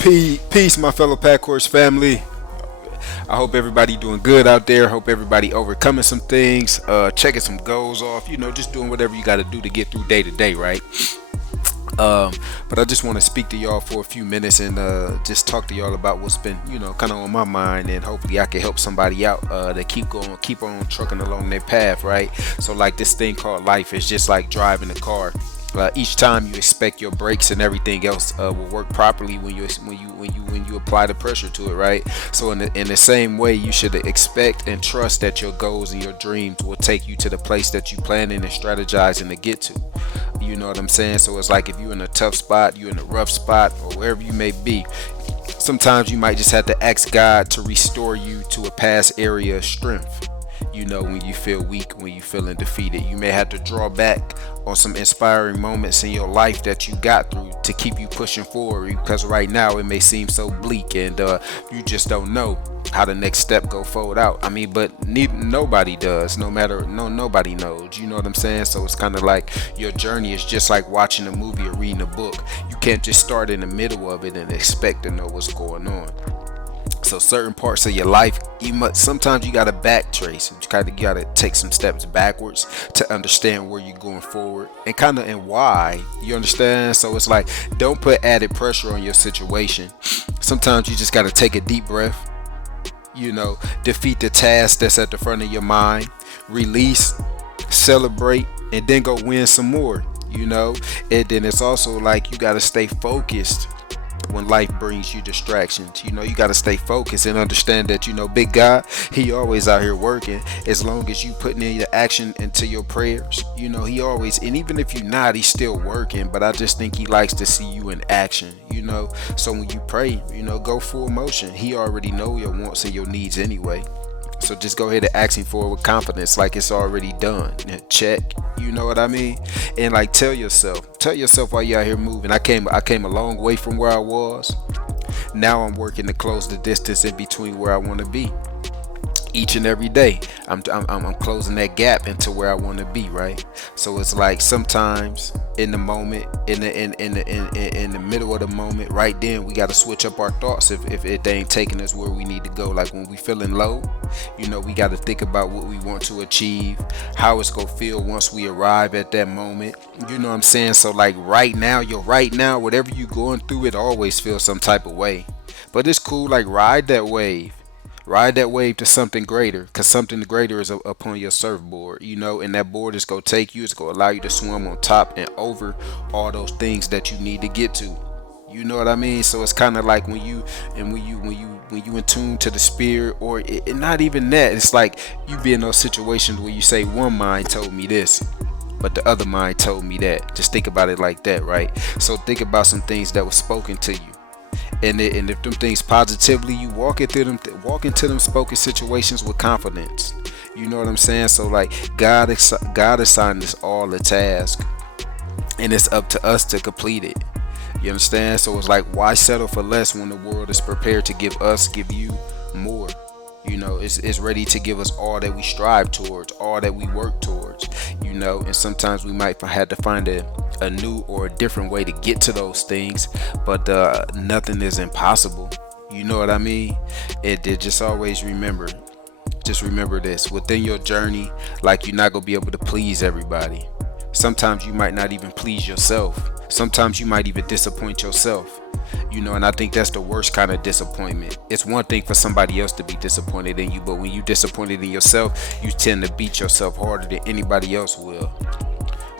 Peace, my fellow Pack Horse family. I hope everybody doing good out there. Hope everybody overcoming some things, checking some goals off. Just doing whatever you got to do to get through day to day, right? But I just want to speak to y'all for a few minutes and just talk to y'all about what's been, kind of on my mind, and hopefully I can help somebody out to keep on trucking along their path, right? So like this thing called life is just like driving a car. Each time you expect your brakes and everything else will work properly when you apply the pressure to it, right? So in the same way, you should expect and trust that your goals and your dreams will take you to the place that you planning and strategizing to get to. You know what I'm saying? So it's like if you're in a tough spot, you're in a rough spot, or wherever you may be, sometimes you might just have to ask God to restore you to a past area of strength. When you feel weak, when you feeling defeated, you may have to draw back on some inspiring moments in your life that you got through to keep you pushing forward, because right now it may seem so bleak and you just don't know how the next step go forward out. But nobody does. Nobody knows. You know what I'm saying? So it's kind of like your journey is just like watching a movie or reading a book. You can't just start in the middle of it and expect to know what's going on. So certain parts of your life, sometimes you gotta backtrace. You gotta take some steps backwards to understand where you're going forward and why. You understand? So it's like, don't put added pressure on your situation. Sometimes you just gotta take a deep breath. Defeat the task that's at the front of your mind. Release, celebrate, and then go win some more. And then it's also like you gotta stay focused. When life brings you distractions, you got to stay focused and understand that, big God, he always out here working. As long as you putting in your action into your prayers, he always, and even if you're not, he's still working. But I just think he likes to see you in action, so when you pray, go full motion. He already know your wants and your needs anyway. So just go ahead and ask him for it with confidence, like it's already done. Check. You know what I mean? And like tell yourself while you're out here moving, I came a long way from where I was. Now I'm working to close the distance in between where I want to be. Each and every day, I'm closing that gap into where I want to be, right? So it's like sometimes in the moment, in the middle of the moment, right then we got to switch up our thoughts if it ain't taking us where we need to go. Like when we feeling low, we got to think about what we want to achieve, how it's gonna feel once we arrive at that moment. You know what I'm saying? So like right now, whatever you going through, it always feels some type of way, but it's cool. Like ride that wave to something greater, because something greater is upon your surfboard, and that board is going to take you, it's going to allow you to swim on top and over all those things that you need to get to. You know what I mean? So it's kind of like when you in tune to the spirit, or not even that, it's like you be in those situations where you say, one mind told me this, but the other mind told me that. Just think about it like that, right? So think about some things that were spoken to you. And if them things positively, you walk into them spoken situations with confidence. You know what I'm saying? So like God assigned us all a task, and it's up to us to complete it. You understand? So it's like, why settle for less when the world is prepared to give you more? It's ready to give us all that we strive towards, all that we work towards. And sometimes we might have to find a new or a different way to get to those things, but nothing is impossible. You know what I mean? It just always remember this within your journey. Like, you're not gonna be able to please everybody. Sometimes you might not even please yourself. Sometimes you might even disappoint yourself. And I think that's the worst kind of disappointment. It's one thing for somebody else to be disappointed in you, but when you disappointed in yourself, you tend to beat yourself harder than anybody else will.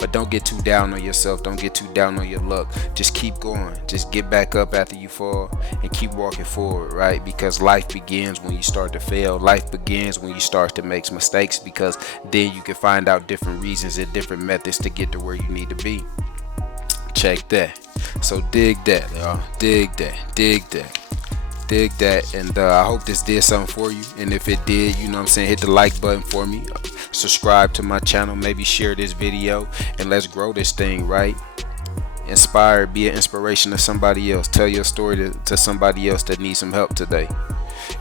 But don't get too down on yourself. Don't get too down on your luck. Just keep going. Just get back up after you fall and keep walking forward, right? Because life begins when you start to fail. Life begins when you start to make mistakes, because then you can find out different reasons and different methods to get to where you need to be. Check that. So dig that, y'all. Dig that. And I hope this did something for you. And if it did, hit the like button for me. Subscribe to my channel. Maybe share this video, and let's grow this thing, right? Inspire, be an inspiration to somebody else. Tell your story to somebody else that needs some help today.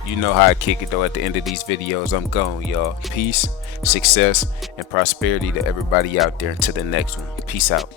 You know how I kick it though. At the end of these videos, I'm gone, y'all. Peace, success, and prosperity to everybody out there. Until the next one. Peace out.